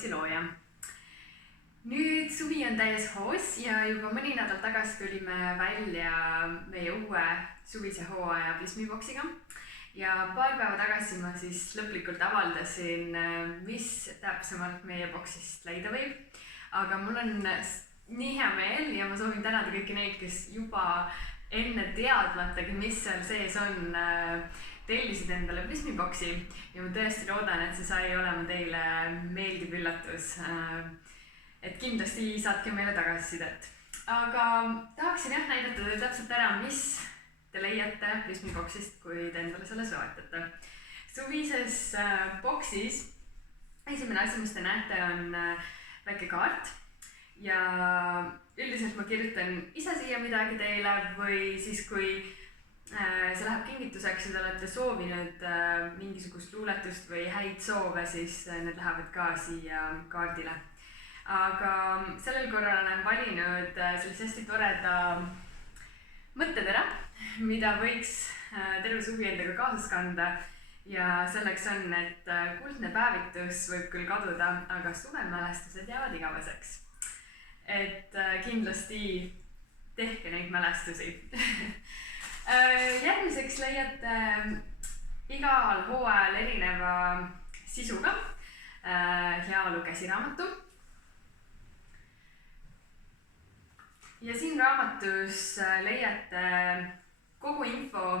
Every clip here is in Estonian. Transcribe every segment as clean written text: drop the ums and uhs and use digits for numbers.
Smuutiboksi looja. Nüüd suvi on täies hoos ja juba mõni nädal tagasi tulime välja meie uue suvise hooaja Plismiboksiga. Ja paar päeva tagasi ma siis lõplikult avaldasin, mis täpsemalt meie boksist leida võib. Aga mul on nii hea meel ja ma soovin tänada kõiki neid, kes juba enne teadmatagi, mis seal sees on, tellisid endale Plismiboksi. Ja ma tõesti loodan, et see sai olema teile meeldiv üllatus. Et kindlasti saatke meile tagasisidet. Aga tahaksin näidata teile täpselt ära, mis te leiate Plismiboksist, kui te endale selle soetate. Suvises boksis esimene asi, mis te näete, on väike kaart. Ja üldiselt ma kirjutan ise siia midagi teile või siis, kui see läheb kingituseks ja te olete soovinud mingisugust luuletust või häid soove, siis need lähevad ka siia kaardile. Aga sellel korral olen valinud sellise hästi toreda mõttetera, mida võiks terve suvi endaga kaasas kanda. Ja selleks on, et kuldne päevitus võib küll kaduda, aga suvemälestused jäävad igaveseks. Et kindlasti tehke neid mälestusi. Järgmiseks leiate igal hooajal erineva sisuga heaolu käsiraamatu. Ja siin raamatus leiate kogu info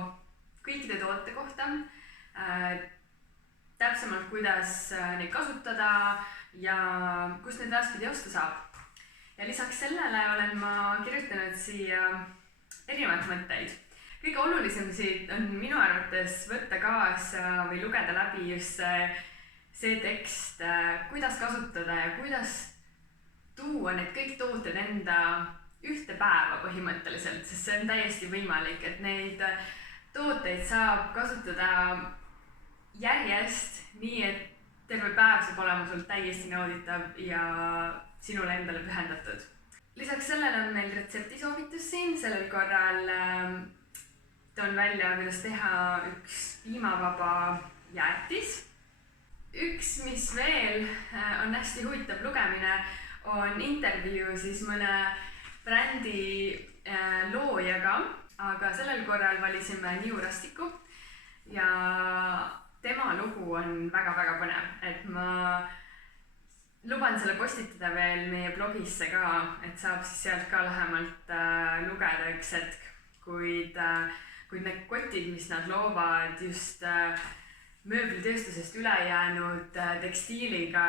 kõikide toote kohta, täpsemalt kuidas neid kasutada ja kus neid edaspidi osta saab. Ja lisaks sellele olen ma kirjutanud siia erinevaid mõtteid. Kõige olulisem siit on minu arvates võtta kaasa või lugeda läbi just see tekst, kuidas kasutada ja kuidas tuua need kõik tooted enda ühte päeva põhimõtteliselt, sest see on täiesti võimalik, et neid tooteid saab kasutada järjest nii, et terve päev saab olema sul täiesti nauditav ja sinule endale pühendatud. Lisaks sellele on meil retseptisoovitus siin, sellel korral toon välja, kuidas teha üks piimavaba jäätis. Üks, mis veel on hästi huvitav lugemine, on intervjuu siis mõne brändi loojaga, aga sellel korral valisime Niu Rastiku ja tema lugu on väga-väga põnev, et ma luban selle postitada veel meie blogisse ka, et saab siis sealt ka lähemalt lugeda üks hetk, kuid need kotid, mis nad loovad just mööblitööstusest üle jäänud tekstiiliga,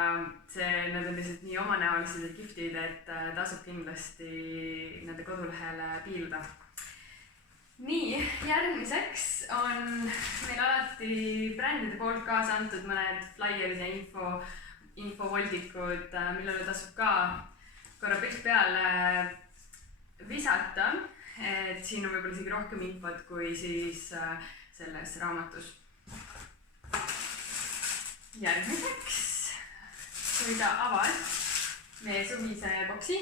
need on lihtsalt nii omanäolised ja kihvtid, et tasub kindlasti nende kodulehele piiluda. Nii, järgmiseks on meil alati brändide poolt kaasa antud mõned flyers ja infovoldikud, millele tasub ka korra pilt peale visata, et siin on võib-olla isegi rohkem infot kui siis selles raamatus. Järgmiseks, kui ta avad meie suvise boksi,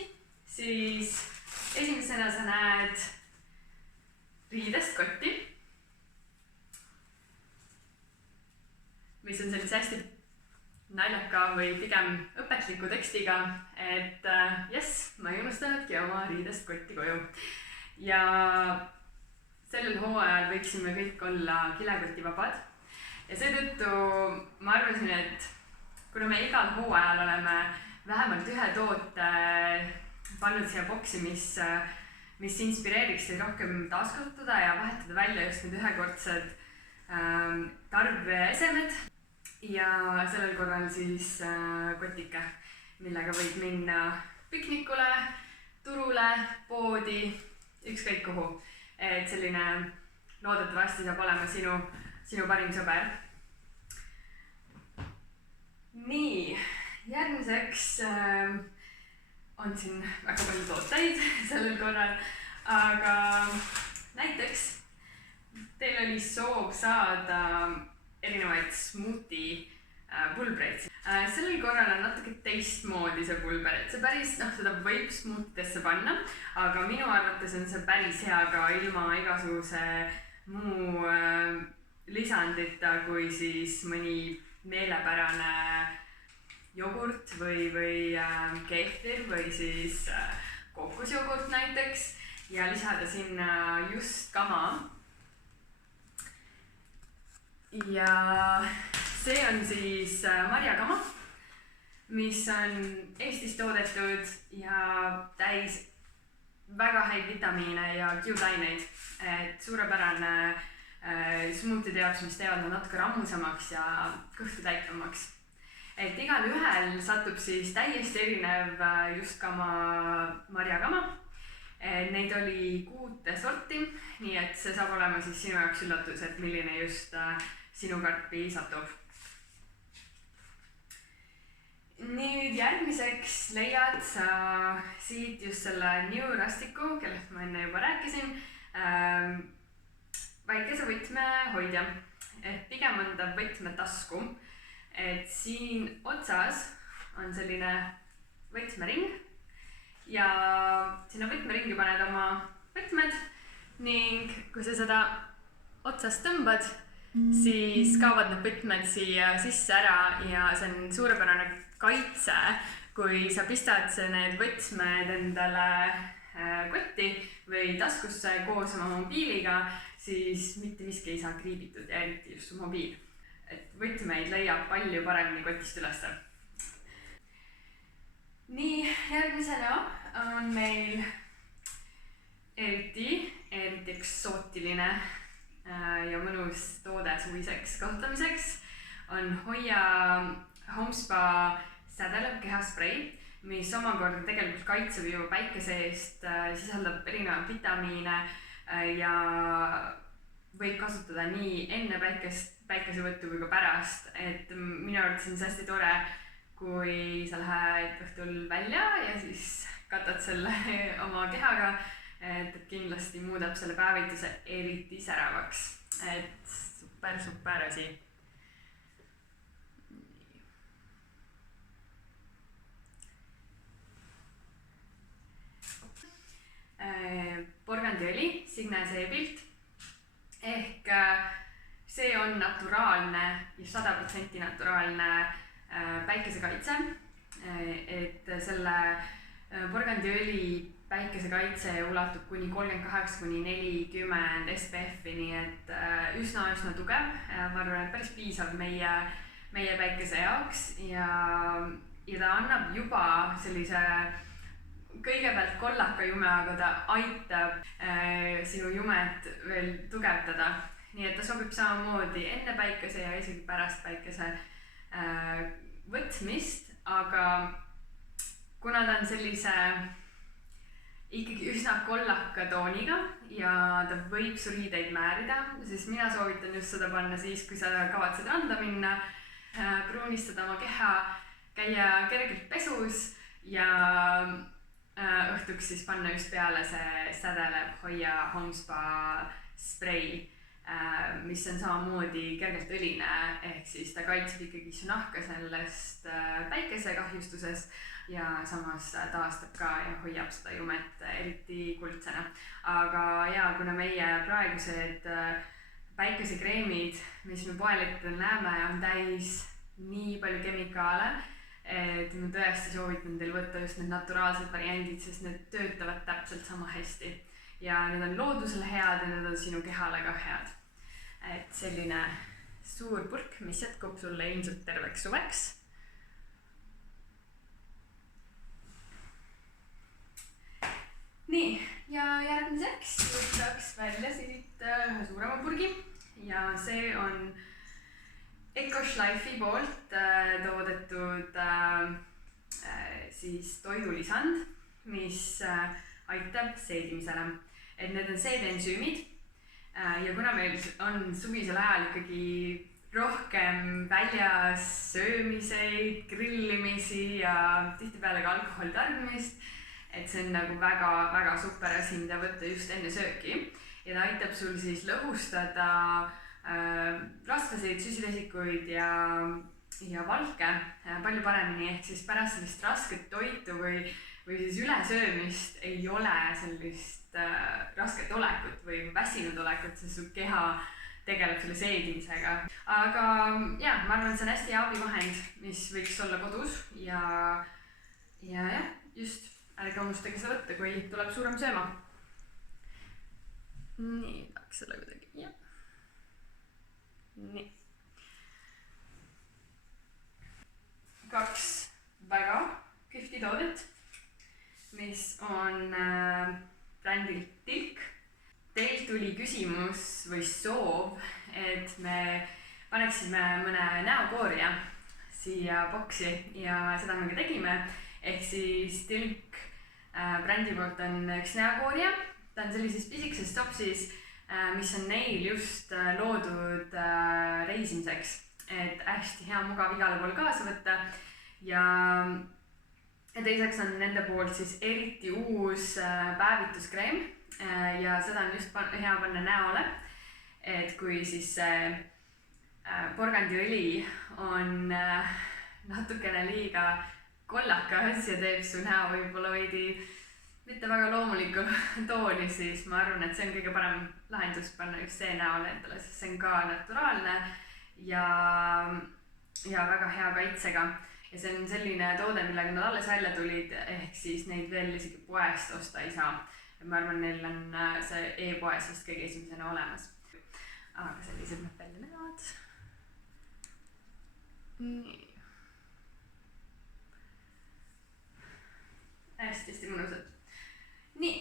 siis esimesena sa näed riidest kotti, mis on sellise hästi naljaka või pigem õpetliku tekstiga, et ma ei unustanudki oma riidest kotti koju. Ja sellel hooajal võiksime kõik olla kilekotivabad. Ja seetõttu ma arvasin, et kuna me igal hooajal oleme vähemalt ühe toote pannud siia boksi, mis inspireeriks teid rohkem taaskasutada ja vahetada välja just need ühekordsed tarbeesemed ja sellel korral siis kotike, millega võid minna piknikule, turule, poodi, ükskõik kuhu. Et selline loodetavasti saab olema sinu parim sõber. Nii, järgmiseks on siin väga palju tooteid sellel korral, aga näiteks teil oli soov saada erinevaid smuuti pulbreid. Sellel korral on natuke teistmoodi see pulber, et see päris, seda võib smuutidesse panna, aga minu arvates on see päris hea ka ilma igasuguse muu lisandita, kui siis mõni meelepärane jogurt või keefir või siis kookosjogurt näiteks ja lisada sinna just kama. Ja see on siis marjakama, mis on Eestis toodetud ja täis väga häid vitamiine ja kiudaineid, et suurepärane smuutide jaoks, mis teevad nad natuke rammusamaks ja kõhtu täitvamaks. Et igal ühel satub siis täiesti erinev just kama marjakama. Neid oli 6 sorti, nii et see saab olema siis sinu jaoks üllatus, et milline just sinu karpi satub. Nüüd järgmiseks leiad sa siit just selle New Rusticu, kellest ma enne juba rääkisin, väikese võtmehoidja, et pigem on ta võtmetasku, et siin otsas on selline võtmering ja sinna võtmeringi paned oma võtmed ning kui sa seda otsast tõmbad, siis kaovad need võtmed siia sisse ära ja see on suurepärane kaitse, kui sa pistad need võtmed endale kotti või taskusse koos oma mobiiliga, siis mitte miski ei saa kriibitud ja eriti just su mobiil. Et võtmeid leiab palju paremini kotist ülesse. Nii, järgmisena on meil eriti eksootiline ja mõnus toode suviseks kasutamiseks on Hoia Homespa sädelev kehasprei, mis omakorda tegelikult kaitseb ju päikese eest, sisaldab erinevaid vitamiine ja võib kasutada nii enne päikesevõttu kui ka pärast, et minu arvates on see hästi tore, kui sa lähed õhtul välja ja siis katad selle oma kehaga, et kindlasti muudab selle päevituse eriti säravaks, et super asi. Porgandiõli Signe seebilt ehk see on naturaalne ja 100% naturaalne päikesekaitse, et selle porgandiõli päikesekaitse ulatub kuni 38–40 SPF-i, nii et üsna tugev, ma arvan, et päris piisav meie päikese jaoks ja ta annab juba sellise kõigepealt kollaka jume, aga ta aitab sinu jumet veel tugevdada, nii et ta sobib samamoodi enne päikese ja isegi pärast päikese võtmist, aga kuna ta on sellise ikkagi üsna kollaka tooniga ja ta võib su riideid määrida, siis mina soovitan just seda panna siis, kui sa kavatsed randa minna, pruunistada oma keha, käia kergelt pesus ja õhtuks siis panna just peale see sädelev Hoia Homespa sprei, mis on samamoodi kergelt õline, ehk siis ta kaitseb ikkagi su nahka sellest päikesekahjustusest ja samas taastab ka ja hoiab seda jumet eriti kuldsena. Aga jaa, kuna meie praegused päikesekreemid, mis me poelettidel näeme, on täis nii palju kemikaale, et ma tõesti soovitan teil võtta just need naturaalsed variandid, sest need töötavad täpselt sama hästi. Ja need on loodusele head ja need on sinu kehale ka head. Et selline suur purk, mis jätkub sulle ilmselt terveks suveks. Nii, ja järgmiseks võtaks välja siit ühe suurema purgi ja see on EcoSchleifi poolt toodetud siis toidulisand, mis aitab seedimisele. Et need on seedeensüümid ja kuna meil on suvisel ajal ikkagi rohkem väljas söömiseid, grillimisi ja tihtipeale ka alkoholi tarbimist, et see on nagu väga super asi, mida võtta just enne sööki ja ta aitab sul siis lõhustada rasvaseid süsivesikuid ja valke palju paremini, ehk siis pärast sellist rasket toitu või siis ülesöömist ei ole sellist rasket olekut või väsinud olekut, sest su keha tegeleb selle seedimisega. Aga jah, ma arvan, et see on hästi hea abivahend, mis võiks olla kodus ja jah, just ärge unustage seda võtta, kui tuleb suurem sööma. Nii, tahaks selle kuidagi, jah. Nii. 2 väga kihvti toodet, mis on brändilt Tilk. Teilt tuli küsimus või soov, et me paneksime mõne näokoorija siia boksi ja seda me ka tegime. Ehk siis Tilk brändi poolt on üks näokoorija. Ta on sellises pisikeses topsis, mis on neil just loodud reisimiseks, et hästi hea mugav igale pool kaasa võtta. Ja teiseks on nende poolt siis eriti uus päevituskreem ja seda on just hea panna näole, et kui siis see porgandiõli on natukene liiga kollakas ja teeb su näo võib-olla veidi mitte väga loomulikku tooni, siis ma arvan, et see on kõige parem lahendus panna just see näole endale, sest see on ka naturaalne ja väga hea kaitsega. Ja see on selline toode, millega nad alles välja tulid, ehk siis neid veel isegi poest osta ei saa. Ja ma arvan, neil on see e-poes vist kõige esimesena olemas. Aga sellised nad välja näevad. Nii. Hästi mõnusad. Nii,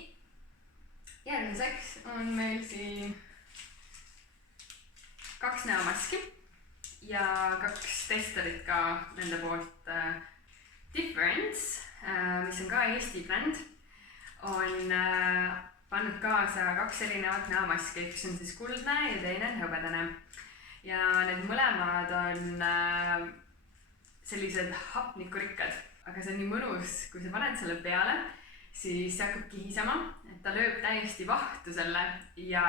järgmiseks on meil siin 2 näomaski ja 2 testerit ka nende poolt. Difference, mis on ka Eesti bränd, on pannud kaasa 2 erinevat näomaski, üks on siis kuldne ja teine on hõbedane. Ja need mõlemad on sellised hapnikurikkad, aga see on nii mõnus, kui sa paned selle peale, siis see hakkab kihisema, et ta lööb täiesti vahtu selle ja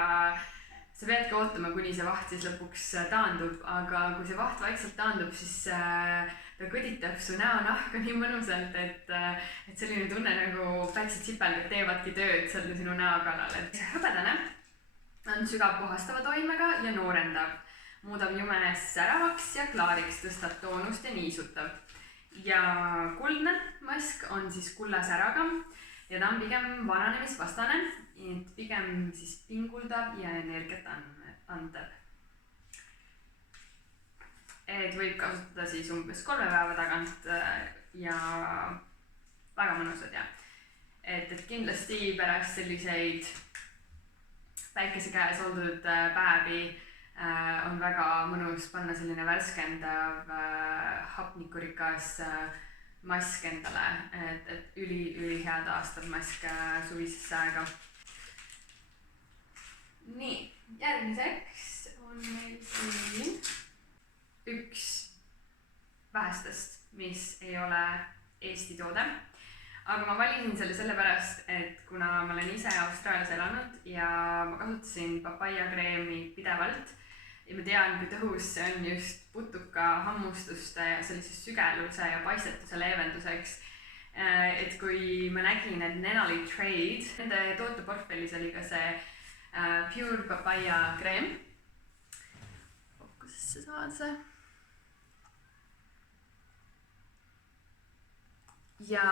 sa peadki ootama, kuni see vaht siis lõpuks taandub, aga kui see vaht vaikselt taandub, siis ta kõditab su näonahka nii mõnusalt, et selline tunne nagu väiksed sipelgad teevadki tööd selle sinu näo kallal. Et see hõbedane on sügav puhastava toimega ja noorendav, muudab jume säravaks ja klaariks, tõstab toonust ja niisutab. Ja kuldne mask on siis kullasäraga ja ta on pigem vananemisvastane, et pigem siis pinguldab ja energiat andab. Et võib kasutada siis umbes 3 päeva tagant ja väga mõnusad ja et kindlasti pärast selliseid päikese käes oldud päevi on väga mõnus panna selline värskendav hapnikurikas mask endale, et üli hea taastav mask suvisesse aega. Nii, järgmiseks on meil siin üks vähestest, mis ei ole Eesti toode. Aga ma valisin selle sellepärast, et kuna ma olen ise Austraalias elanud ja ma kasutasin papaiakreemi pidevalt ja ma tean, kui tõhus see on just putuka hammustuste ja sellise sügeluse ja paistetuse leevenduseks. Et kui ma nägin, et Nenali Trade, nende tooteportfellis oli ka see Pure Papaya kreem. Fookusesse saad see. Ja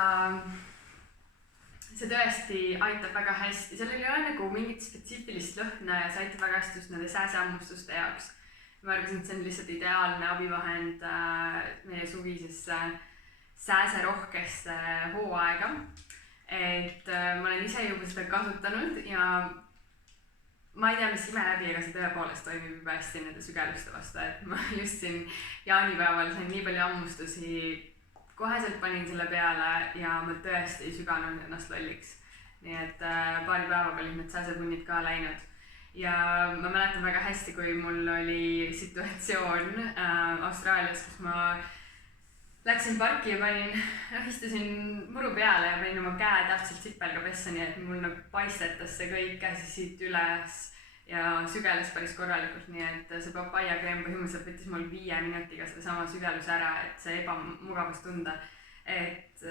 see tõesti aitab väga hästi, sellel ei ole nagu mingit spetsiifilist lõhna ja see aitab väga hästi just nende sääsehammustuste jaoks. Ma arvasin, et see on lihtsalt ideaalne abivahend meie suvisesse sääserohkesse hooaega. Et ma olen ise juba seda kasutanud ja ma ei tea, mis ime läbi, aga see tõepoolest toimib juba hästi nende sügeluste vastu, et ma just siin jaanipäeval sain nii palju hammustusi, koheselt panin selle peale ja ma tõesti ei süganud ennast lolliks. Nii et paari päevaga olid need sääsepunnid ka läinud. Ja ma mäletan väga hästi, kui mul oli situatsioon Austraalias, kus ma läksin parki ja istusin muru peale ja panin oma käe täpselt sipelga pessa, nii et mul nagu paistetas see kõik käsi siit üles ja sügeles päris korralikult, nii et see papaya kreem põhimõtteliselt võttis mul 5 minutiga seda sama sügeluse ära, et see ebamugavust tunda. Et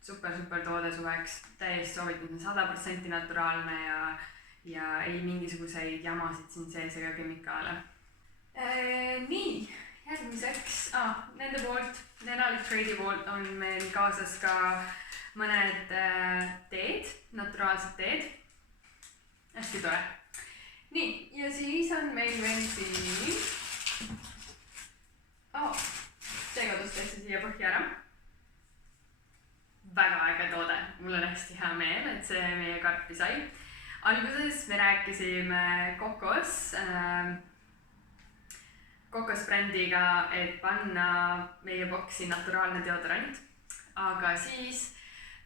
super toode suveks, täiesti soovitan, 100% naturaalne ja ei mingisuguseid jamasid siin sees ega kemikaale. Nii, järgmiseks, nende poolt, Nenalic Trade'i poolt on meil kaasas ka mõned teed, naturaalsed teed. Hästi tore. Nii, ja siis on meil veel siin see kodus tehti siia põhja ära. Väga äge toode, mul on hästi hea meel, et see meie karpi sai. Alguses me rääkisime Kokos brändiga, et panna meie boksi naturaalne deodorant, aga siis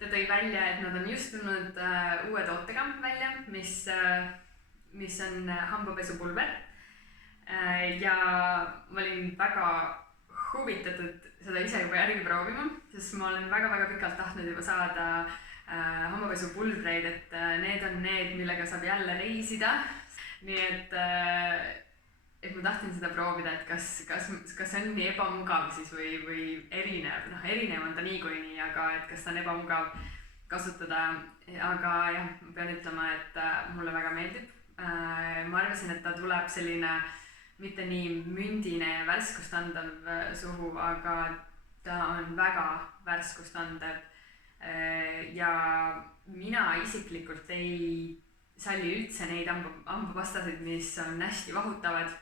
ta tõi välja, et nad on just tulnud uue tootega välja, mis on hambapesupulber. Ja ma olin väga huvitatud seda ise juba järgi proovima, sest ma olen väga-väga pikalt tahtnud juba saada hambapesupulbreid, et need on need, millega saab jälle reisida. Nii et ma tahtsin seda proovida, et kas on nii ebamugav siis või erinev. Erinev on ta niikuinii, aga et kas ta on ebamugav kasutada. Aga jah, ma pean ütlema, et mulle väga meeldib. Ma arvasin, et ta tuleb selline mitte nii mündine ja värskust andav suhu, aga ta on väga värskust andev. Ja mina isiklikult ei salli üldse neid hambapastasid, mis on hästi vahutavad.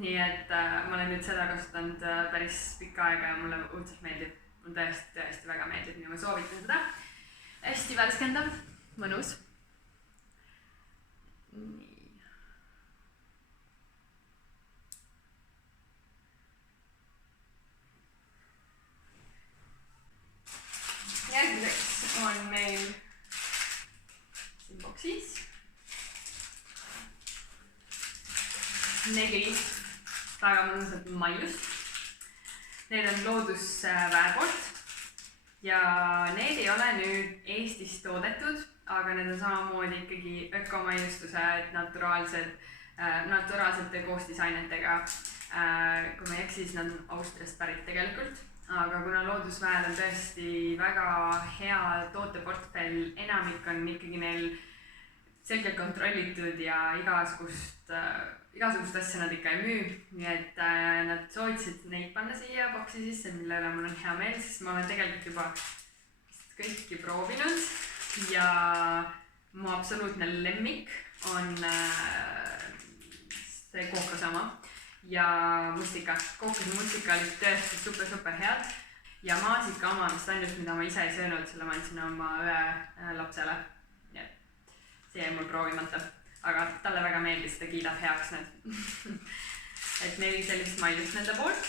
Nii et ma olen nüüd seda kasutanud päris pikka aega ja mulle õudselt meeldib. Mulle tõesti väga meeldib, nii ma soovitan seda. Hästi värskendav, mõnus. Nii. Järgmiseks on meil siin boksis 4 väga mõnusat maiust. Need on Loodusväe poolt ja need ei ole nüüd Eestis toodetud, aga need on samamoodi ikkagi ökomaiustused naturaalsete koostisainetega. Kui ma ei eksi, siis nad on Austriast pärit tegelikult. Aga kuna Loodusväel on tõesti väga hea tooteportfell, enamik on ikkagi neil selgelt kontrollitud ja igasugust asja nad ikka ei müü. Nii et nad soovitasid neid panna siia boksi sisse, mille üle mul on hea meel, sest ma olen tegelikult juba kõiki proovinud ja mu absoluutne lemmik on see kookosama. Ja mustika. Kookos ja mustika olid tõesti super head. Ja maasika oma vist ainult, mida ma ise ei söönud, selle ma andsin oma ühe lapsele. See jäi mul proovimata. Aga talle väga meeldis, ta kiidab heaks need. Et 4 sellist maiust nende poolt.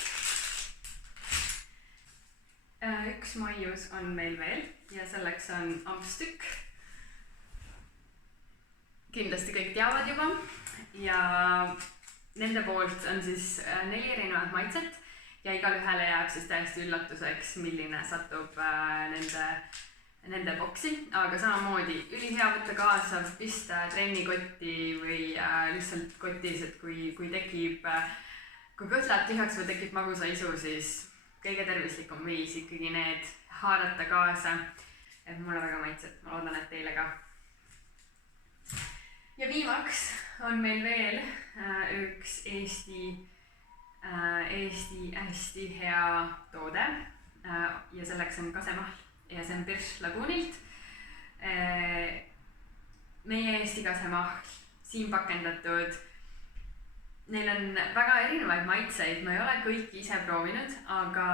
Üks maius on meil veel ja selleks on ampstükk. Kindlasti kõik teavad juba. Ja nende poolt on siis 4 erinevat maitset ja igal ühele jääb siis täiesti üllatuseks, milline satub nende boksi. Aga samamoodi ülihea võtta kaasa, pista trennikotti või lihtsalt kotis, et kui kõhtlad tühjaks või tekib magusa isu, siis kõige tervislikum viis ikkagi need haarata kaasa. Et mulle väga maitseb, ma loodan, et teile ka. Ja viimaks on meil veel üks Eesti hästi hea toode ja selleks on kasemahl ja see on Birch Lagoonilt. Meie Eesti kasemahl, siin pakendatud. Neil on väga erinevaid maitseid, ma ei ole kõiki ise proovinud, aga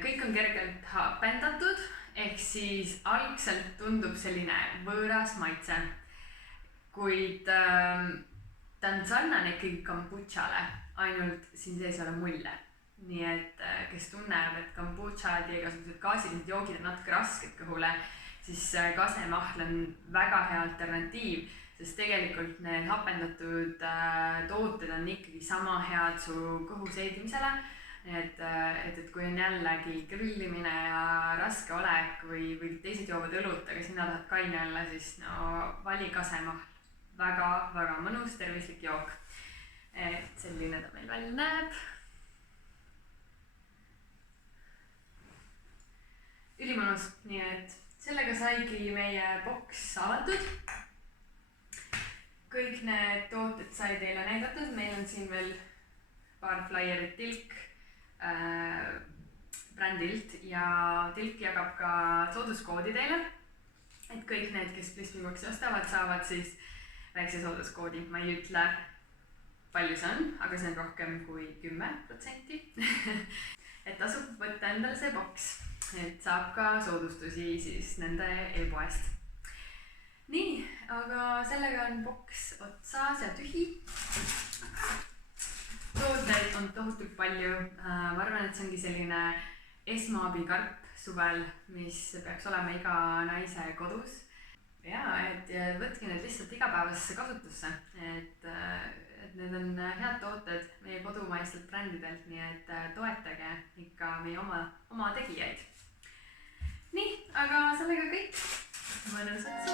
kõik on kergelt hapendatud, ehk siis algselt tundub selline võõras maitse. Kuid ta on sarnane ikkagi kombutšale, ainult siin sees ei ole mulle. Nii et kes tunneb, et kombutšad ja igasugused gaasilised joogid on natuke rasked kõhule, siis kasemahl on väga hea alternatiiv, sest tegelikult need hapendatud tooted on ikkagi sama head su kõhu seedimisele. Et kui on jällegi grillimine ja raske olek või teised joovad õlut, aga sina tahad kaine olla, siis vali kasemahl. Väga mõnus, tervislik jook. Selline ta meil välja näeb. Ülimõnus, nii et sellega saigi meie boks avatud. kõik need tooted sai teile näidatud, meil on siin veel paar flaierit Tilk brändilt ja Tilk jagab ka sooduskoodi teile. Et kõik need, kes Blissmeboxi ostavad, saavad siis väikse sooduskoodi. Ma ei ütle, palju see on, aga see on rohkem kui 10%. Et tasub võtta endale see boks, et saab ka soodustusi siis nende e-poest. Nii, aga sellega on boks otsas ja tühi. Tooteid on tohutult palju. Ma arvan, et see ongi selline esmaabikarp suvel, mis peaks olema iga naise kodus. Ja, et võtke need lihtsalt igapäevasesse kasutusse, et need on head tooted meie kodumaistelt brändidelt, nii et toetage ikka meie oma tegijaid. Nii, aga sellega kõik. Mõnusat